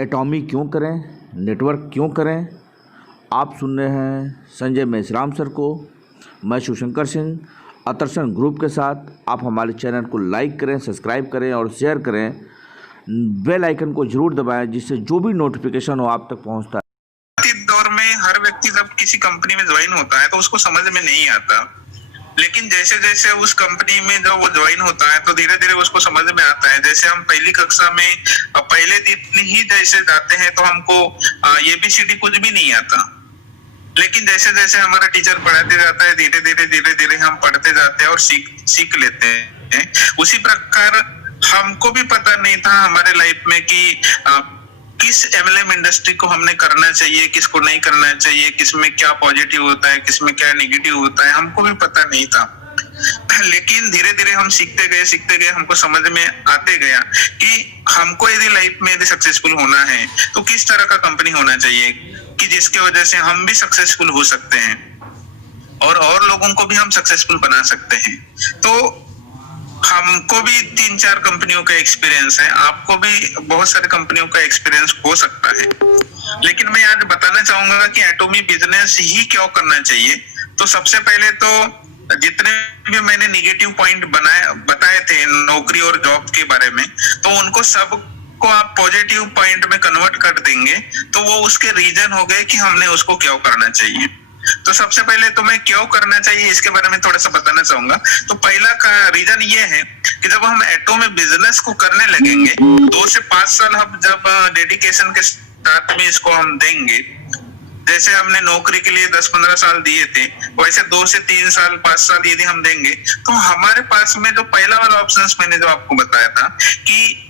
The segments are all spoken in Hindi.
एटॉमी क्यों करें, नेटवर्क क्यों करें। आप सुन रहे हैं संजय मेश्राम सर को। मैं शिवशंकर सिंह अतर्सन ग्रुप के साथ। आप हमारे चैनल को लाइक करें, सब्सक्राइब करें और शेयर करें। बेल आइकन को जरूर दबाएं जिससे जो भी नोटिफिकेशन हो आप तक पहुंचता है। दौर में हर व्यक्ति जब किसी कंपनी में ज्वाइन होता है तो उसको समझ में नहीं आता, लेकिन जैसे जैसे उस कंपनी में जब वो ज्वाइन होता है तो धीरे धीरे उसको समझ में आता है। जैसे हम पहली कक्षा में पहले दिन ही जैसे जाते हैं तो हमको ABCD कुछ भी नहीं आता, लेकिन जैसे जैसे हमारा टीचर पढ़ाते जाता है धीरे धीरे हम पढ़ते जाते हैं और सीख लेते हैं। उसी प्रकार हमको भी पता नहीं था हमारे लाइफ में कि किस MLM इंडस्ट्री को हमने करना चाहिए, किसको नहीं करना चाहिए, किसमें क्या पॉजिटिव होता है, किसमें क्या नेगेटिव होता है, हमको भी पता नहीं था। लेकिन धीरे धीरे हम सीखते गए, हमको समझ में आते गया कि हमको यदि लाइफ में यदि सक्सेसफुल होना है तो किस तरह का कंपनी होना चाहिए कि जिसके वजह से हम भी सक्सेसफुल हो सकते हैं और लोगों को भी हम सक्सेसफुल बना सकते हैं। तो हमको भी 3-4 कंपनियों का एक्सपीरियंस है, आपको भी बहुत सारे कंपनियों का एक्सपीरियंस हो सकता है। लेकिन मैं आज बताना चाहूंगा कि एटॉमी बिजनेस ही क्यों करना चाहिए। तो सबसे पहले तो जितने भी मैंने निगेटिव पॉइंट बताए थे नौकरी और जॉब के बारे में, तो उनको सब को आप पॉजिटिव पॉइंट में कन्वर्ट कर देंगे तो वो उसके रीजन हो गए कि हमने उसको क्यों करना चाहिए। तो सबसे पहले तो मैं क्यों करना चाहिए इसके बारे में थोड़ा सा बताना चाहूंगा। तो पहला का रीजन ये है कि जब हम एटॉमी बिजनेस को करने लगेंगे 2 से 5 साल हम जब डेडिकेशन के साथ में इसको हम देंगे, जैसे हमने नौकरी के लिए 10-15 साल दिए थे वैसे 2 से 3 साल 5 साल यदि हम देंगे तो हमारे पास में जो पहला वाला ऑप्शन मैंने जो आपको बताया था कि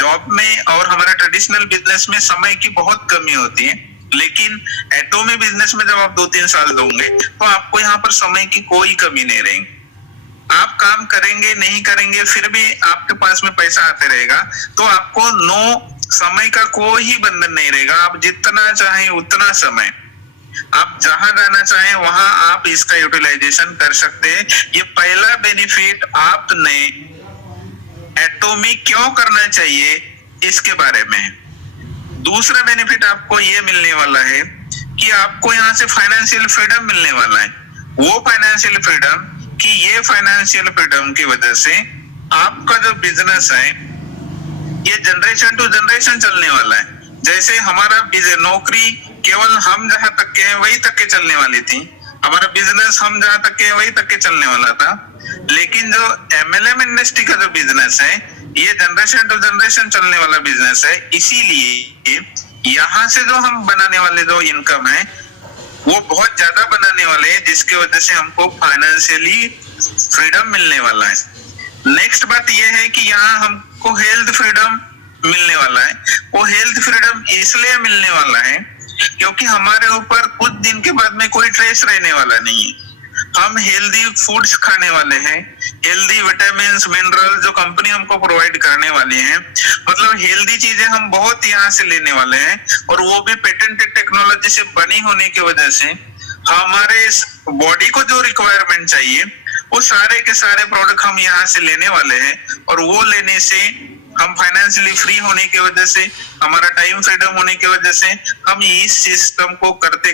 जॉब में और हमारा ट्रेडिशनल बिजनेस में समय की बहुत कमी होती है, लेकिन एटॉमी बिजनेस में जब आप 2-3 साल दोगे तो आपको यहाँ पर समय की कोई कमी नहीं रहेगी। आप काम करेंगे नहीं करेंगे फिर भी आपके पास में पैसा आते रहेगा, तो आपको समय का कोई बंधन नहीं रहेगा। आप जितना चाहें उतना समय, आप जहां जाना चाहें वहां आप इसका यूटिलाइजेशन कर सकते हैं। ये पहला बेनिफिट आपने एटॉमी क्यों करना चाहिए इसके बारे में। दूसरा बेनिफिट आपको ये मिलने वाला है कि आपको यहाँ से फाइनेंशियल फ्रीडम मिलने वाला है। वो फाइनेंशियल फ्रीडम कि ये फाइनेंशियल फ्रीडम की वजह से आपका जो बिजनेस है ये जनरेशन टू जनरेशन चलने वाला है। जैसे हमारा नौकरी केवल हम जहां तक के वही तक के चलने वाली थी, हमारा बिजनेस हम जहां तक के वही तक के चलने वाला था, लेकिन जो MLM इंडस्ट्री का जो बिजनेस है ये जनरेशन टू जनरेशन चलने वाला बिजनेस है। इसीलिए यहाँ से जो हम बनाने वाले जो इनकम है वो बहुत ज्यादा बनाने वाले हैं, जिसकी वजह से हमको फाइनेंशियली फ्रीडम मिलने वाला है। नेक्स्ट बात यह है कि यहाँ हमको हेल्थ फ्रीडम मिलने वाला है। वो हेल्थ फ्रीडम इसलिए मिलने वाला है क्योंकि हमारे ऊपर कुछ दिन के बाद में कोई ट्रेस रहने वाला नहीं है। हम हेल्दी फूड्स खाने वाले हैं, हेल्दी विटामिन मिनरल जो कंपनी हमको प्रोवाइड करने वाली है, मतलब हेल्दी चीजें हम बहुत यहाँ से लेने वाले हैं और वो भी पेटेंटेड टेक्नोलॉजी से बनी होने की वजह से हमारे बॉडी को जो रिक्वायरमेंट चाहिए वो सारे के सारे प्रोडक्ट हम यहाँ से लेने वाले हैं। और वो लेने से हम फाइनेंशियली फ्री होने की वजह से, हमारा टाइम फ्रीडम होने की वजह से हम इस सिस्टम को करते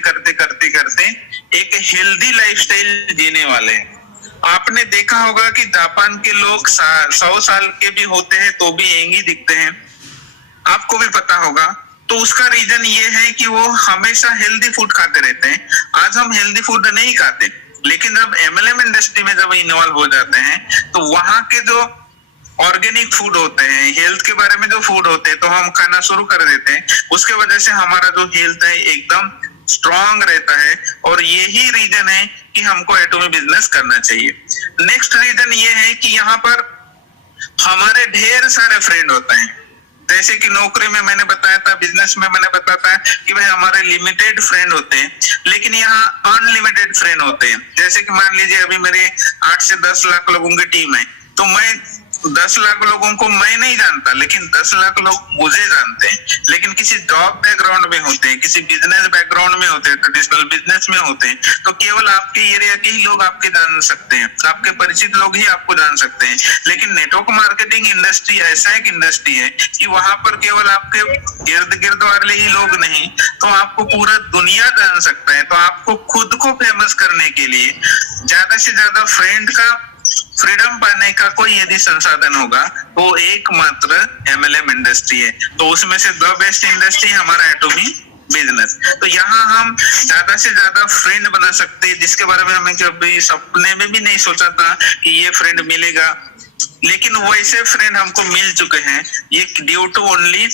एक हेल्दी लाइफस्टाइल जीने वाले हैं। आपने देखा होगा कि जापान के लोग 100 साल के भी होते हैं तो भी यंग ही दिखते हैं, आपको भी पता होगा। तो उसका रीजन ये है कि वो हमेशा हेल्दी फूड खाते रहते हैं। आज हम हेल्दी फूड नहीं खाते, लेकिन जब MLM इंडस्ट्री में जब इन्वॉल्व हो जाते हैं तो वहां के जो ऑर्गेनिक फूड होते हैं, हेल्थ के बारे में जो फूड होते हैं तो हम खाना शुरू कर देते हैं। उसके वजह से हमारा जो हेल्थ है एकदम स्ट्रॉन्ग रहता है और यही रीजन है कि हमको एटॉमी बिजनेस करना चाहिए। नेक्स्ट रीजन ये है कि यहाँ पर हमारे ढेर सारे फ्रेंड होते हैं। जैसे कि नौकरी में मैंने बताया था, बिजनेस में मैंने बताया था कि भाई हमारे लिमिटेड फ्रेंड होते हैं, लेकिन यहाँ अनलिमिटेड फ्रेंड होते हैं। जैसे कि मान लीजिए अभी मेरे 8 से 10 लाख लोगों की टीम है, तो मैं 10 लाख लोगों को मैं नहीं जानता, लेकिन 10 लाख लोग मुझे जानते हैं। लेकिन किसी जॉब बैकग्राउंड में होते हैं, किसी बिजनेस बैकग्राउंड में होते हैं, ट्रेडिशनल बिजनेस में होते हैं, तो केवल आपके एरिया के ही लोग आपके जान सकते हैं, आपके परिचित लोग ही आपको जान सकते हैं। लेकिन नेटवर्क मार्केटिंग इंडस्ट्री ऐसा एक इंडस्ट्री है कि वहां पर केवल आपके इर्द गिर्द वाले ही लोग नहीं, तो आपको पूरा दुनिया जान सकता है। तो आपको खुद को फेमस करने के लिए ज्यादा से ज्यादा फ्रीडम पाने का कोई यदि संसाधन होगा वो एकमात्र MLM इंडस्ट्री है। तो उसमें से द बेस्ट इंडस्ट्री हमारा एटॉमी बिजनेस। तो यहाँ हम ज्यादा से ज्यादा फ्रेंड बना सकते हैं, जिसके बारे में हमें कभी सपने में भी नहीं सोचा था कि ये फ्रेंड मिलेगा, लेकिन वैसे फ्रेंड हमको मिल चुके हैं। ये ड्यू टू ओनली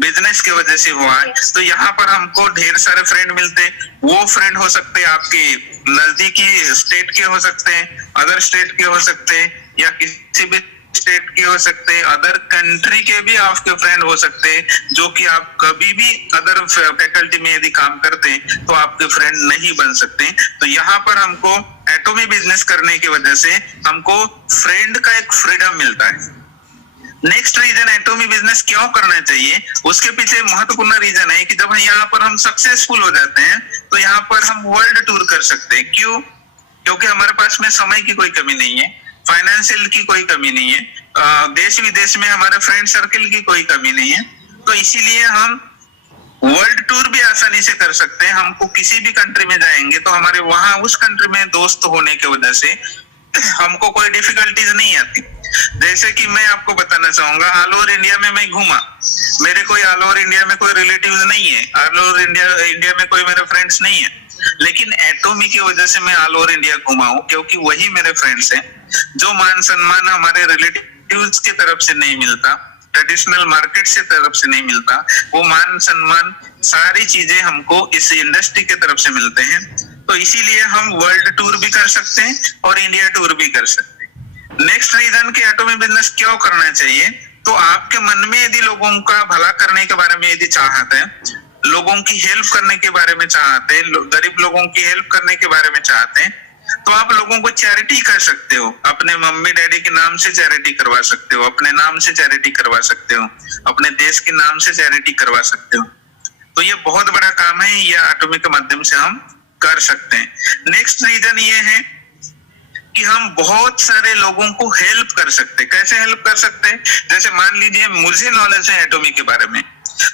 बिजनेस की वजह से हुआ है। तो यहाँ पर हमको ढेर सारे फ्रेंड मिलते हैं। वो फ्रेंड हो सकते हैं आपके नजदीकी स्टेट के, हो सकते हैं अदर स्टेट के, हो सकते हैं या किसी भी स्टेट के हो सकते हैं, अदर कंट्री के भी आपके फ्रेंड हो सकते हैं, जो कि आप कभी भी अदर फैकल्टी में यदि काम करते हैं तो आपके फ्रेंड नहीं बन सकते। तो यहाँ पर हमको एटॉमी बिजनेस करने की वजह से हमको फ्रेंड का एक फ्रीडम मिलता है। नेक्स्ट रीजन एटॉमी बिजनेस क्यों करना चाहिए, उसके पीछे महत्वपूर्ण रीजन है कि जब यहाँ पर हम सक्सेसफुल हो जाते हैं तो यहाँ पर हम वर्ल्ड टूर कर सकते हैं। क्यों? क्योंकि हमारे पास में समय की कोई कमी नहीं है, फाइनेंशियल की कोई कमी नहीं है, देश विदेश में हमारे फ्रेंड सर्किल की कोई कमी नहीं है। तो इसीलिए हम वर्ल्ड टूर भी आसानी से कर सकते हैं। हमको किसी भी कंट्री में जाएंगे तो हमारे वहां उस कंट्री में दोस्त होने की वजह से हमको कोई डिफिकल्टीज नहीं आती। जैसे कि मैं आपको बताना चाहूंगा, ऑल ओवर इंडिया में मैं घूमा, मेरे कोई ऑल ओवर इंडिया में कोई रिलेटिव्स नहीं है, ऑल ओवर इंडिया में कोई मेरा फ्रेंड्स नहीं है, लेकिन एटॉमी की वजह से मैं ऑल ओवर इंडिया घुमा हूं, क्योंकि वही मेरे फ्रेंड्स हैं। जो मान सम्मान हमारे रिलेटिव्स की तरफ से नहीं मिलता, ट्रेडिशनल मार्केट से तरफ से नहीं मिलता, वो मान सम्मान सारी चीजें हमको इस इंडस्ट्री के तरफ से मिलते हैं। तो इसीलिए हम वर्ल्ड टूर भी कर सकते हैं और इंडिया टूर भी कर सकते हैं। नेक्स्ट रीजन कि एटॉमी बिजनेस क्यों करना चाहिए, तो आपके मन में यदि लोगों का भला करने के बारे में यदि चाहत है, लोगों की हेल्प करने के बारे में चाहते हैं, गरीब लोगों की हेल्प करने के बारे में चाहते हैं, तो आप लोगों को चैरिटी कर सकते हो। अपने मम्मी डैडी के नाम से चैरिटी करवा सकते हो, अपने नाम से चैरिटी करवा सकते हो, अपने देश के नाम से चैरिटी करवा सकते हो। तो ये बहुत बड़ा काम है, ये एटॉमी के माध्यम से हम कर सकते हैं। नेक्स्ट रीजन ये है कि हम बहुत सारे लोगों को हेल्प कर सकते हैं। कैसे हेल्प कर सकते हैं? जैसे मान लीजिए मुझे नॉलेज है एटॉमी के बारे में,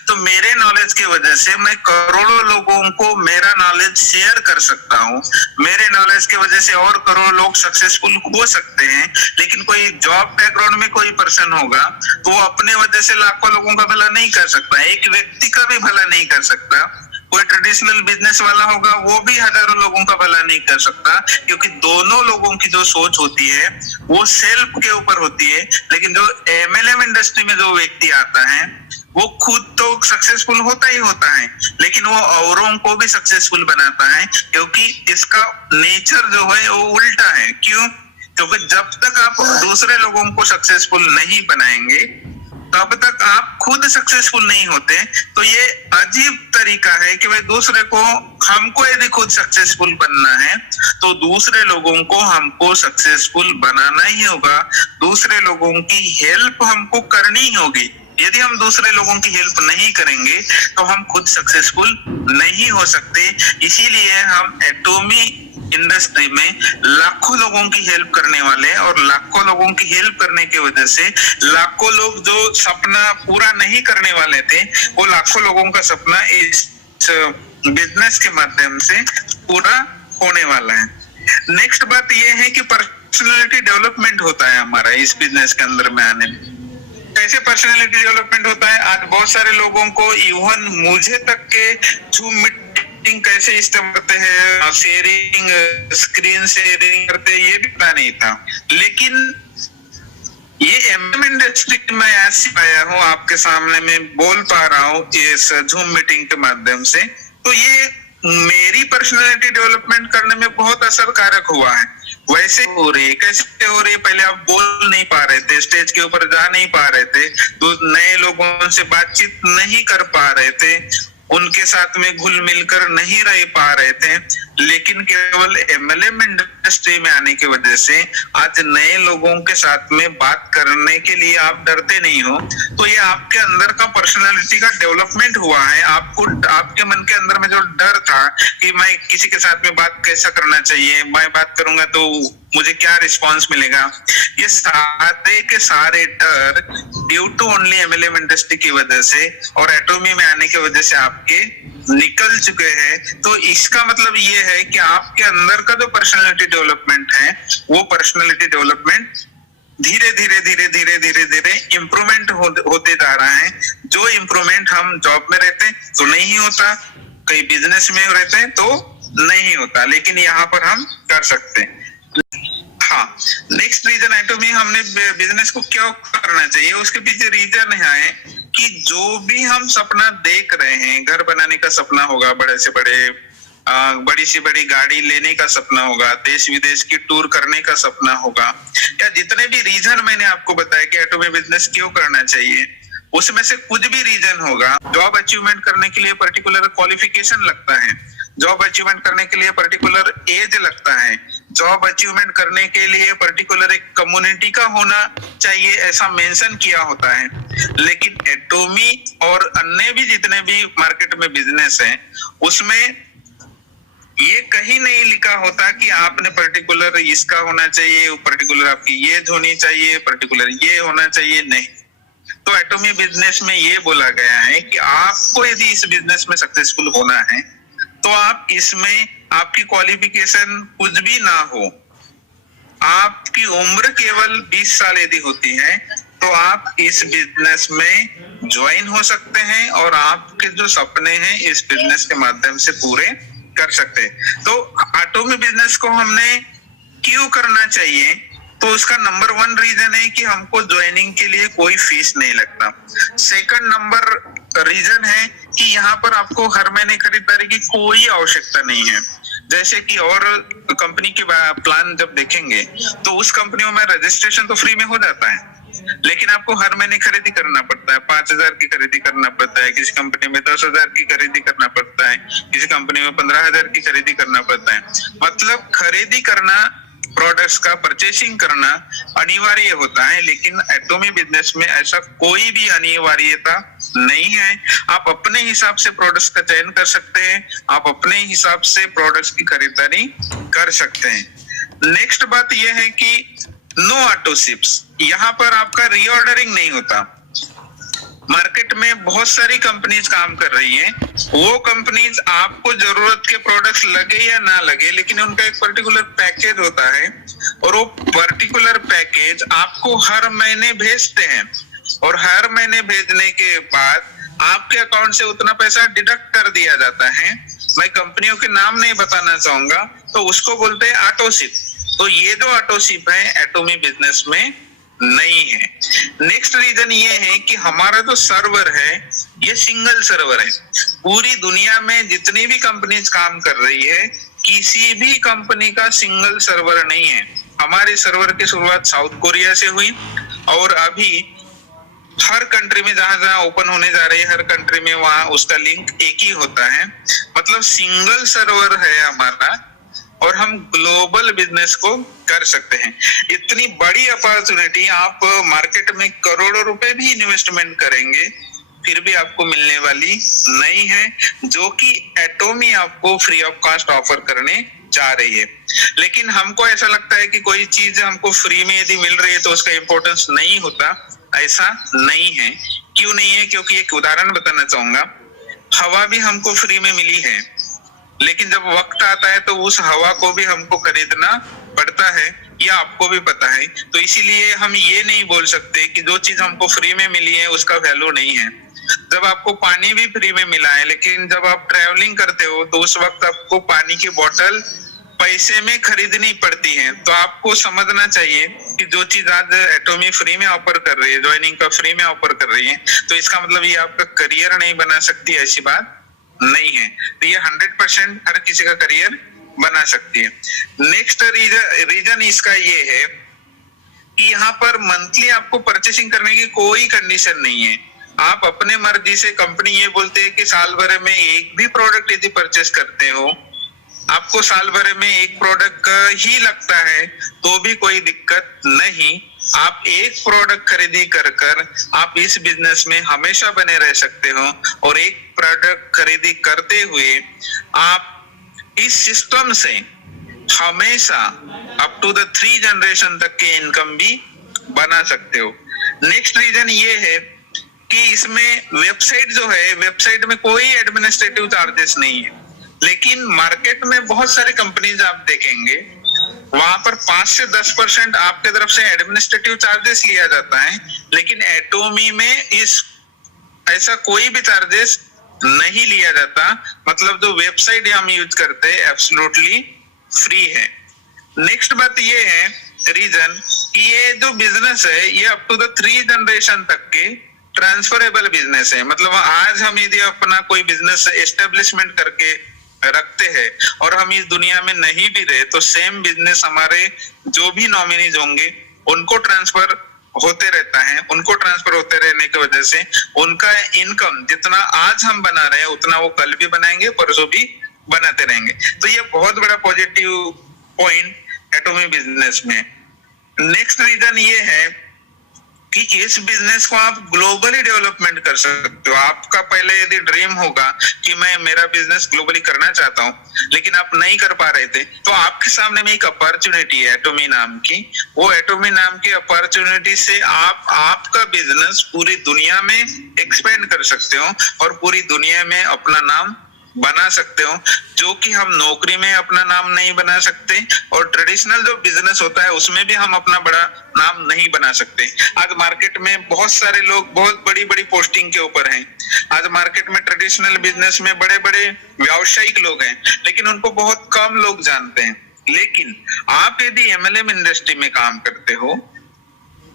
तो मेरे नॉलेज की वजह से मैं करोड़ों लोगों को मेरा नॉलेज शेयर कर सकता हूँ। मेरे नॉलेज की वजह से और करोड़ों लोग सक्सेसफुल हो सकते हैं। लेकिन कोई जॉब बैकग्राउंड में कोई पर्सन होगा तो वो अपने वजह से लाखों लोगों का भला नहीं कर सकता, एक व्यक्ति का भी भला नहीं कर सकता। कोई ट्रेडिशनल बिजनेस वाला होगा वो भी हजारों लोगों का भला नहीं कर सकता, क्योंकि दोनों लोगों की जो सोच होती है वो सेल्फ के ऊपर होती है। लेकिन जो MLM इंडस्ट्री में जो व्यक्ति आता है वो खुद तो सक्सेसफुल होता ही होता है, लेकिन वो औरों को भी सक्सेसफुल बनाता है, क्योंकि इसका नेचर जो है वो उल्टा है। क्यों? क्योंकि जब तक आप दूसरे लोगों को सक्सेसफुल नहीं बनाएंगे तब तक आप खुद सक्सेसफुल नहीं होते। तो ये अजीब तरीका है कि भाई दूसरे को, हमको यदि खुद सक्सेसफुल बनना है तो दूसरे लोगों को हमको सक्सेसफुल बनाना ही होगा, दूसरे लोगों की हेल्प हमको करनी ही होगी। यदि हम दूसरे लोगों की हेल्प नहीं करेंगे तो हम खुद सक्सेसफुल नहीं हो सकते। इसीलिए हम एटॉमी इंडस्ट्री में लाखों लोगों की हेल्प करने वाले, और लाखों लोगों की हेल्प करने की वजह से लाखों लोग जो सपना पूरा नहीं करने वाले थे वो लाखों लोगों का सपना इस बिजनेस के माध्यम से पूरा होने वाला है। नेक्स्ट बात ये है कि पर्सनालिटी डेवलपमेंट होता है हमारा इस बिजनेस के अंदर में आने में। कैसे पर्सनालिटी डेवलपमेंट होता है? आज बहुत सारे लोगों को, इवन मुझे तक के, जूम मीटिंग कैसे इस्तेमाल करते हैं, शेयरिंग, स्क्रीन शेयरिंग करते हैं, ये भी पता नहीं था। लेकिन ये MLM इंडस्ट्री में ऐसी आया हूँ, आपके सामने में बोल पा रहा हूँ इस जूम मीटिंग के माध्यम से, तो ये मेरी पर्सनालिटी डेवलपमेट करने में बहुत असरकारक हुआ है। वैसे हो रही है, कैसे हो रही है? पहले आप बोल नहीं पा रहे थे, स्टेज के ऊपर जा नहीं पा रहे थे, तो नए लोगों से बातचीत नहीं कर पा रहे थे, उनके साथ में घुल मिलकर नहीं रह पा रहे थे। लेकिन केवल एमएलएम इंडस्ट्री में आने की वजह से आज नए लोगों के साथ में बात करने के लिए आप डरते नहीं हो, तो ये आपके अंदर का पर्सनालिटी का डेवलपमेंट हुआ है। आपको आपके मन के अंदर में जो डर था कि मैं किसी के साथ में बात कैसा करना चाहिए, मैं बात करूंगा तो मुझे क्या रिस्पांस मिलेगा, ये सारे के सारे डर due to only MLM industry की वजह से और एटॉमी में आने की वजह से आपके निकल चुके हैं। तो इसका मतलब ये है कि आपके अंदर का जो पर्सनालिटी डेवलपमेंट है वो पर्सनालिटी डेवलपमेंट धीरे धीरे इम्प्रूवमेंट होते जा रहा है। जो इम्प्रूवमेंट हम जॉब में रहते हैं तो नहीं होता, कई बिजनेस में रहते हैं तो नहीं होता, लेकिन यहाँ पर हम कर सकते हैं। हाँ, नेक्स्ट रीजन एटॉमी हमने बिजनेस को क्यों करना चाहिए, उसके पीछे रीजन है कि जो भी हम सपना देख रहे हैं, घर बनाने का सपना होगा, बड़े से बड़े बड़ी से बड़ी गाड़ी लेने का सपना होगा, देश विदेश की टूर करने का सपना होगा, या जितने भी रीजन मैंने आपको बताया कि एटॉमी बिजनेस क्यों करना चाहिए, उसमें से कुछ भी रीजन होगा। जॉब अचीवमेंट करने के लिए पर्टिकुलर क्वालिफिकेशन लगता है, जॉब अचीवमेंट करने के लिए पर्टिकुलर एज लगता है, जॉब अचीवमेंट करने के लिए पर्टिकुलर एक कम्युनिटी का होना चाहिए, ऐसा मेंशन किया होता है। लेकिन एटॉमी और अन्य भी जितने भी मार्केट में बिजनेस है उसमें ये कहीं नहीं लिखा होता कि आपने पर्टिकुलर इसका होना चाहिए, पर्टिकुलर आपकी एज होनी चाहिए, पर्टिकुलर ये होना चाहिए, नहीं। तो एटॉमी बिजनेस में ये बोला गया है कि आपको यदि इस बिजनेस में सक्सेसफुल होना है तो आप इसमें आपकी क्वालिफिकेशन कुछ भी ना हो, आपकी उम्र केवल 20 साल यदि होती है तो आप इस बिजनेस में ज्वाइन हो सकते हैं और आपके जो सपने हैं इस बिजनेस के माध्यम से पूरे कर सकते हैं। तो एटॉमी बिजनेस को हमने क्यों करना चाहिए, तो उसका नंबर 1 रीजन है कि हमको ज्वाइनिंग के लिए कोई फीस नहीं लगता। सेकंड नंबर रीजन है कि यहाँ पर आपको हर महीने खरीदारी की कोई आवश्यकता नहीं है। जैसे कि और कंपनी के प्लान जब देखेंगे तो उस कंपनियों में रजिस्ट्रेशन तो फ्री में हो जाता है, लेकिन आपको हर महीने खरीदी करना पड़ता है, 5,000 की खरीदी करना पड़ता है, किसी कंपनी में 10,000 की खरीदी करना पड़ता है, किसी कंपनी में 15,000 की खरीदी करना पड़ता है। मतलब खरीदी करना, प्रोडक्ट्स का परचेसिंग करना अनिवार्य होता है, लेकिन एटॉमी बिजनेस में ऐसा कोई भी अनिवार्यता नहीं है। आप अपने हिसाब से प्रोडक्ट्स का चयन कर सकते हैं, आप अपने हिसाब से प्रोडक्ट्स की खरीदारी कर सकते हैं। नेक्स्ट बात यह है कि नो ऑटो शिप्स, यहाँ पर आपका रीऑर्डरिंग नहीं होता। मार्केट में बहुत सारी कंपनीज काम कर रही हैं, वो कंपनीज आपको जरूरत के प्रोडक्ट्स लगे या ना लगे, लेकिन उनका एक पर्टिकुलर पैकेज होता है और वो पर्टिकुलर पैकेज आपको हर महीने भेजते हैं और हर महीने भेजने के बाद आपके अकाउंट से उतना पैसा डिडक्ट कर दिया जाता है। मैं कंपनियों के नाम नहीं बताना चाहूंगा, तो उसको बोलते हैं ऑटो शिप। तो ये जो ऑटो शिप है एटॉमी बिजनेस में नहीं है। नेक्स्ट रीजन ये है कि हमारा जो सर्वर है ये सिंगल सर्वर है। पूरी दुनिया में जितनी भी कंपनीज काम कर रही है किसी भी कंपनी का सिंगल सर्वर नहीं है। हमारे सर्वर की शुरुआत साउथ कोरिया से हुई और अभी हर कंट्री में जहां जहां ओपन होने जा रही है हर कंट्री में वहां उसका लिंक एक ही होता है। मतलब सिंगल सर्वर है हमारा और हम ग्लोबल बिजनेस को कर सकते हैं। इतनी बड़ी अपॉर्चुनिटी, आप मार्केट में करोड़ों रुपए भी इन्वेस्टमेंट करेंगे फिर भी आपको मिलने वाली नहीं है, जो कि एटॉमी आपको फ्री ऑफ कॉस्ट ऑफर करने जा रही है। लेकिन हमको ऐसा लगता है कि कोई चीज हमको फ्री में यदि मिल रही है तो उसका इंपॉर्टेंस नहीं होता, ऐसा नहीं है। क्यों नहीं है? क्योंकि एक उदाहरण बताना चाहूंगा। हवा भी हमको फ्री में मिली है, लेकिन जब वक्त आता है तो उस हवा को भी हमको खरीदना पड़ता है, या आपको भी पता है। तो इसीलिए हम ये नहीं बोल सकते कि जो चीज हमको फ्री में मिली है उसका वैल्यू नहीं है। जब आपको पानी भी फ्री में मिला है, लेकिन जब आप ट्रैवलिंग करते हो तो उस वक्त आपको पानी की बोतल पैसे में खरीदनी पड़ती है। तो आपको समझना चाहिए कि जो चीज आज एटॉमी फ्री में ऑफर कर रही है, ज्वाइनिंग का फ्री में ऑफर कर रही है, तो इसका मतलब ये आपका करियर नहीं बना सकती, ऐसी बात नहीं है। तो ये 100% हर किसी का करियर बना सकती है। नेक्स्ट रीजन इसका ये है कि यहाँ पर मंथली आपको परचेसिंग करने की कोई कंडीशन नहीं है। आप अपने मर्जी से, कंपनी ये बोलते हैं कि साल भर में एक भी प्रोडक्ट यदि परचेस करते हो आपको साल भर में एक प्रोडक्ट ही लगता है तो भी कोई दिक्कत नहीं। आप एक प्रोडक्ट खरीदी कर आप इस बिजनेस में हमेशा बने रह सकते हो, और एक प्रोडक्ट खरीदी करते हुए आप इस सिस्टम से हमेशा अप टू द 3 जनरेशन तक के इनकम भी बना सकते हो। नेक्स्ट रीजन ये है कि इसमें वेबसाइट जो है, वेबसाइट में कोई एडमिनिस्ट्रेटिव चार्जेस नहीं है, लेकिन मार्केट में बहुत सारी कंपनीज आप देखेंगे वहां पर 5 से 10% आपके तरफ से एडमिनिस्ट्रेटिव चार्जेस लिया जाता है, लेकिन एटोमी में इस ऐसा कोई भी चार्जेस नहीं लिया जाता। मतलब जो वेबसाइट हम यूज करते हैं एब्सोल्युटली फ्री है। नेक्स्ट बात ये है रीजन कि ये जो बिजनेस है ये अप टू द 3 जनरेशन तक के ट्रांसफरेबल बिजनेस है। मतलब आज हम यदि अपना कोई बिजनेस एस्टेब्लिशमेंट करके रखते हैं और हम इस दुनिया में नहीं भी रहे तो सेम बिजनेस हमारे जो भी नॉमिनीज होंगे उनको ट्रांसफर होते रहता है। उनको ट्रांसफर होते रहने की वजह से उनका इनकम जितना आज हम बना रहे हैं उतना वो कल भी बनाएंगे, परसों भी बनाते रहेंगे। तो ये बहुत बड़ा पॉजिटिव पॉइंट एटोमी बिजनेस में। नेक्स्ट रीजन ये है कि इस बिजनेस को आप ग्लोबली डेवलपमेंट कर सकते हो। आपका पहले यदि ड्रीम होगा कि मैं मेरा बिजनेस ग्लोबली करना चाहता हूं, लेकिन आप नहीं कर पा रहे थे, तो आपके सामने में एक अपॉर्चुनिटी है एटोमी नाम की। वो एटोमी नाम की अपॉर्चुनिटी से आप आपका बिजनेस पूरी दुनिया में एक्सपेंड कर सकते हो और पूरी दुनिया में अपना नाम बना सकते हो, जो कि हम नौकरी में अपना नाम नहीं बना सकते और ट्रेडिशनल जो बिजनेस होता है उसमें भी हम अपना बड़ा नाम नहीं बना सकते। आज मार्केट में बहुत सारे लोग बहुत बड़ी बड़ी पोस्टिंग के ऊपर हैं। आज मार्केट में ट्रेडिशनल बिजनेस में बड़े बड़े व्यावसायिक लोग हैं, लेकिन उनको बहुत कम लोग जानते हैं। लेकिन आप यदि एमएलएम इंडस्ट्री में काम करते हो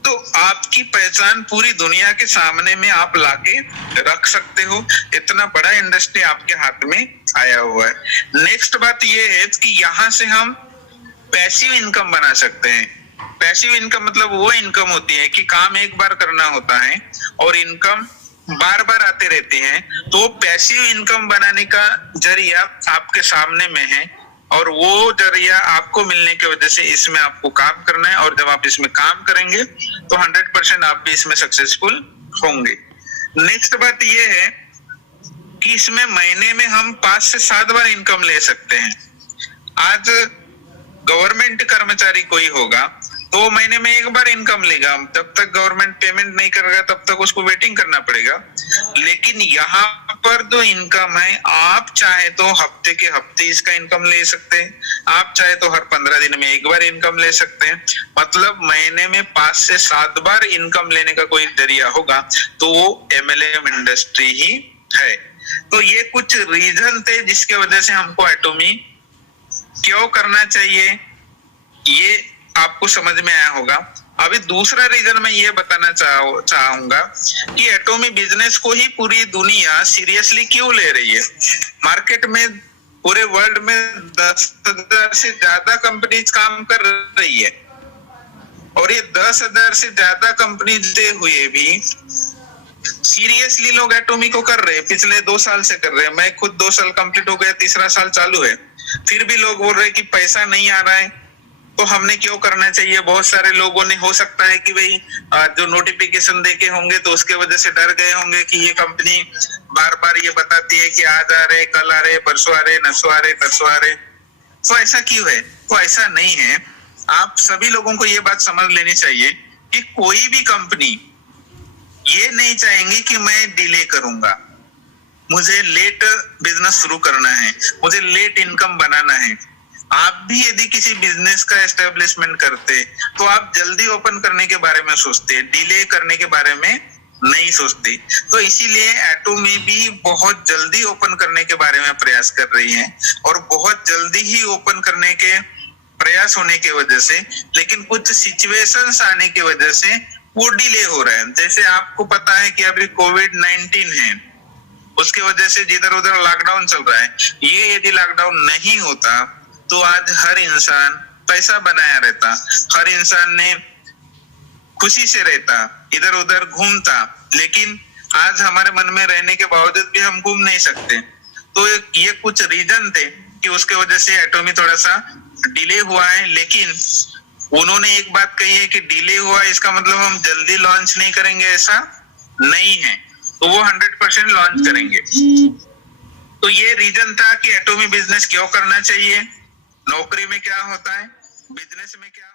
तो आपकी पहचान पूरी दुनिया के सामने में आप लाके रख सकते हो। इतना बड़ा इंडस्ट्री आपके हाथ में आया हुआ है। नेक्स्ट बात ये है कि यहाँ से हम पैसिव इनकम बना सकते हैं। पैसिव इनकम मतलब वो इनकम होती है कि काम एक बार करना होता है और इनकम बार बार आते रहते हैं। तो पैसिव इनकम बनाने का जरिया आपके सामने में है और वो जरिया आपको मिलने की वजह से इसमें आपको काम करना है, और जब आप इसमें काम करेंगे तो 100% आप भी इसमें सक्सेसफुल होंगे। नेक्स्ट बात ये है कि इसमें महीने में हम 5 से 7 बार इनकम ले सकते हैं। आज गवर्नमेंट कर्मचारी कोई होगा तो महीने में एक बार इनकम लेगा, जब तक गवर्नमेंट पेमेंट नहीं करेगा तब तक उसको वेटिंग करना पड़ेगा। लेकिन यहाँ पर जो इनकम है आप चाहे तो हफ्ते के हफ्ते इसका इनकम ले सकते हैं, आप चाहे तो हर 15 दिन में एक बार इनकम ले सकते हैं। मतलब महीने में 5 से 7 बार इनकम लेने का कोई जरिया होगा तो वो एमएलएम इंडस्ट्री ही है। तो ये कुछ रीजन थे जिसके वजह से हमको एटोमी क्यों करना चाहिए, ये आपको समझ में आया होगा। अभी दूसरा रीजन मैं ये बताना चाहूंगा कि एटोमी बिजनेस को ही पूरी दुनिया सीरियसली क्यों ले रही है। मार्केट में पूरे वर्ल्ड में 10,000 से ज्यादा कंपनीज काम कर रही है और ये 10,000 से ज्यादा कंपनीज हुए भी सीरियसली लोग एटोमी को कर रहे हैं। पिछले 2 साल से कर रहे हैं। मैं खुद 2 साल कंप्लीट हो गया, तीसरा साल चालू है, फिर भी लोग बोल रहे हैं कि पैसा नहीं आ रहा है तो हमने क्यों करना चाहिए। बहुत सारे लोगों ने हो सकता है कि भाई जो नोटिफिकेशन देखे होंगे तो उसके वजह से डर गए होंगे कि ये कंपनी बार बार ये बताती है कि आज आ रहे, कल आ रहे, परसों आ रहे, नरसों आ रहे, तरसों आ रहे, तो ऐसा क्यों है। तो ऐसा नहीं है। आप सभी लोगों को ये बात समझ लेनी चाहिए कि कोई भी कंपनी ये नहीं चाहेंगी कि मैं डिले करूंगा, मुझे लेट बिजनेस शुरू करना है, मुझे लेट इनकम बनाना है। आप भी यदि किसी बिजनेस का एस्टेब्लिशमेंट करते तो आप जल्दी ओपन करने के बारे में सोचते, डिले करने के बारे में नहीं सोचते। तो इसीलिए एटोमी भी बहुत जल्दी ओपन करने के बारे में प्रयास कर रही है और बहुत जल्दी ही ओपन करने के प्रयास होने की वजह से, लेकिन कुछ सिचुएशंस आने की वजह से वो डिले हो रहा है। जैसे आपको पता है कि अभी कोविड-19 है, उसकी वजह से जिधर उधर लॉकडाउन चल रहा है। ये यदि लॉकडाउन नहीं होता तो आज हर इंसान पैसा बनाया रहता, हर इंसान ने खुशी से रहता, इधर उधर घूमता। लेकिन आज हमारे मन में रहने के बावजूद भी हम घूम नहीं सकते। तो ये कुछ रीजन थे कि उसके वजह से एटॉमी थोड़ा सा डिले हुआ है, लेकिन उन्होंने एक बात कही है कि डिले हुआ इसका मतलब हम जल्दी लॉन्च नहीं करेंगे, ऐसा नहीं है। तो वो 100% लॉन्च करेंगे। तो ये रीजन था कि एटॉमी बिजनेस क्यों करना चाहिए, नौकरी में क्या होता है, बिजनेस में क्या